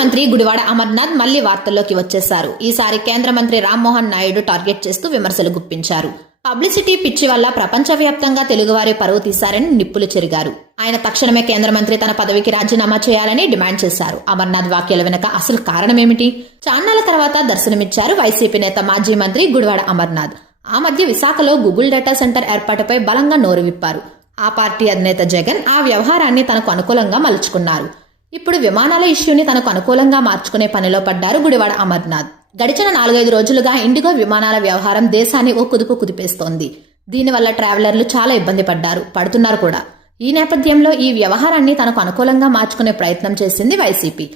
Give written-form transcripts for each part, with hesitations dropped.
మంత్రి గుడివాడ అమర్నాథ్ మళ్లీ వార్తల్లోకి వచ్చేశారు. ఈసారి కేంద్ర మంత్రి రామ్మోహన్ నాయుడు టార్గెట్ చేస్తూ విమర్శలు గుప్పించారు. పబ్లిసిటీ పిచ్చి వల్ల ప్రపంచవ్యాప్తంగా తెలుగువారి పరువు తీశారని నిప్పులు చెరిగారు. ఆయన తక్షణమే కేంద్ర మంత్రి తన పదవికి రాజీనామా చేయాలని డిమాండ్ చేశారు. అమర్నాథ్ వ్యాఖ్యల వెనుక అసలు కారణమేమిటి? చాన్నాళ్ల తర్వాత దర్శనమిచ్చారు వైసీపీ నేత మాజీ మంత్రి గుడివాడ అమర్నాథ్. ఆ మధ్య విశాఖలో గూగుల్ డేటా సెంటర్ ఏర్పాటుపై బలంగా నోరు విప్పారు. ఆ పార్టీ అధినేత జగన్ ఆ వ్యవహారాన్ని తనకు అనుకూలంగా మలుచుకున్నారు. ఇప్పుడు విమానాల ఇష్యూని తనకు అనుకూలంగా మార్చుకునే పనిలో పడ్డారు గుడివాడ అమర్నాథ్. గడిచిన 4-5 రోజులుగా ఇండిగో విమానాల వ్యవహారం దేశాన్ని ఓ కుదుపు కుదిపేస్తోంది. దీనివల్ల ట్రావెలర్లు చాలా ఇబ్బంది పడుతున్నారు కూడా. ఈ నేపథ్యంలో ఈ వ్యవహారాన్ని తనకు అనుకూలంగా మార్చుకునే ప్రయత్నం చేసింది వైసీపీ.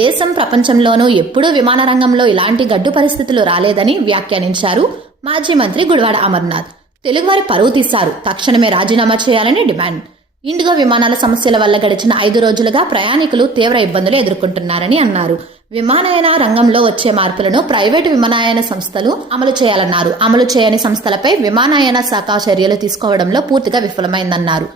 దేశం ప్రపంచంలోనూ ఎప్పుడూ విమాన రంగంలో ఇలాంటి గడ్డు పరిస్థితులు రాలేదని వ్యాఖ్యానించారు మాజీ మంత్రి గుడివాడ అమర్నాథ్. తెలుగువారి పరువు తీశారు, తక్షణమే రాజీనామా చేయాలని డిమాండ్. ఇండిగో విమానాల సమస్యల వల్ల గడిచిన 5 రోజులుగా ప్రయాణికులు తీవ్ర ఇబ్బందులు ఎదుర్కొంటున్నారని అన్నారు. విమానయాన రంగంలో వచ్చే మార్పులను ప్రైవేటు విమానయాన సంస్థలు అమలు చేయాలన్నారు. అమలు చేయని సంస్థలపై విమానయాన శాఖ చర్యలు తీసుకోవడంలో పూర్తిగా విఫలమైందన్నారు.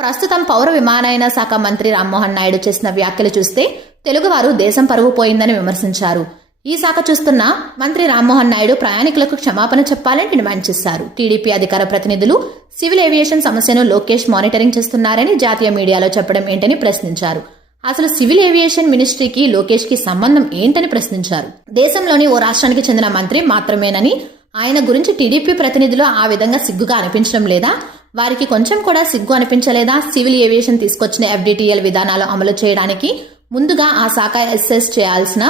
ప్రస్తుతం పౌర విమానయాన శాఖ మంత్రి రామ్మోహన్ నాయుడు చేసిన వ్యాఖ్యలు చూస్తే తెలుగువారు దేశం పరువు పోయిందని విమర్శించారు. ఈ శాఖ చూస్తున్న మంత్రి రామ్మోహన్ నాయుడు ప్రయాణికులకు క్షమాపణ చెప్పాలని డిమాండ్ చేశారు. టీడీపీ అధికార ప్రతినిధులు సివిల్ ఏవియేషన్ సమస్యను లోకేష్ మానిటరింగ్ చేస్తున్నారని జాతీయ మీడియాలో చెప్పడం ఏంటని ప్రశ్నించారు. అసలు సివిల్ ఏవియేషన్ మినిస్ట్రీకి లోకేష్ కి సంబంధం ఏంటని ప్రశ్నించారు. దేశంలోని ఓ రాష్ట్రానికి చెందిన మంత్రి మాత్రమేనని, ఆయన గురించి టీడీపీ ప్రతినిధులు ఆ విధంగా సిగ్గుగా అనిపించడం లేదా? వారికి కొంచెం కూడా సిగ్గు అనిపించలేదా? సివిల్ ఏవియేషన్ తీసుకొచ్చిన FDTL విధానాలు అమలు చేయడానికి ముందుగా ఆ శాఖ అసెస్ చేయాల్సిన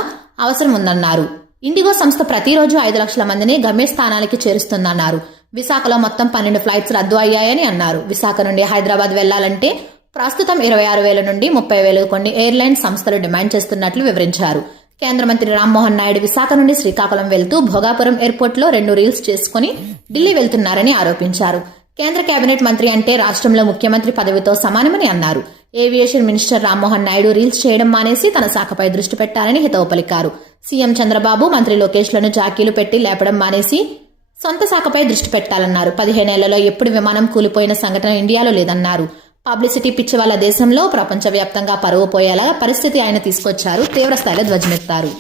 అవసరం ఉందన్నారు. ఇండిగో సంస్థ ప్రతిరోజు 5 లక్షల మందిని గమ్యస్థానానికి చేరుస్తుందన్నారు. విశాఖలో మొత్తం 12 ఫ్లైట్స్ రద్దు అయ్యాయని అన్నారు. విశాఖ నుండి హైదరాబాద్ వెళ్లాలంటే ప్రస్తుతం 26,000 నుండి 30,000 కొన్ని ఎయిర్లైన్ సంస్థలు డిమాండ్ చేస్తున్నట్లు వివరించారు. కేంద్ర మంత్రి రామ్మోహన్ నాయుడు విశాఖ నుండి శ్రీకాకుళం వెళ్తూ భోగాపురం ఎయిర్పోర్ట్లో 2 రీల్స్ చేసుకుని ఢిల్లీ వెళ్తున్నారని ఆరోపించారు. కేంద్ర కేబినెట్ మంత్రి అంటే రాష్ట్రంలో ముఖ్యమంత్రి పదవితో సమానమని అన్నారు. Aviation minister Rammohan Naidu reels చేయడం మానేసి తన శాఖపై దృష్టి పెట్టాలని హితవు పలికారు. సీఎం చంద్రబాబు, మంత్రి లోకేష్లను జాకీలు పెట్టి లేపడం మానేసి సొంత శాఖపై దృష్టి పెట్టాలన్నారు. 15 ఏళ్లలో ఎప్పుడు విమానం కూలిపోయిన సంఘటన ఇండియాలో లేదన్నారు. పబ్లిసిటీ పిచ్చి వల్ల దేశంలో ప్రపంచవ్యాప్తంగా పరువు పోయేలా పరిస్థితి ఆయన తీసుకొచ్చారు. తీవ్ర స్థాయిలో ధ్వజమెత్తారు.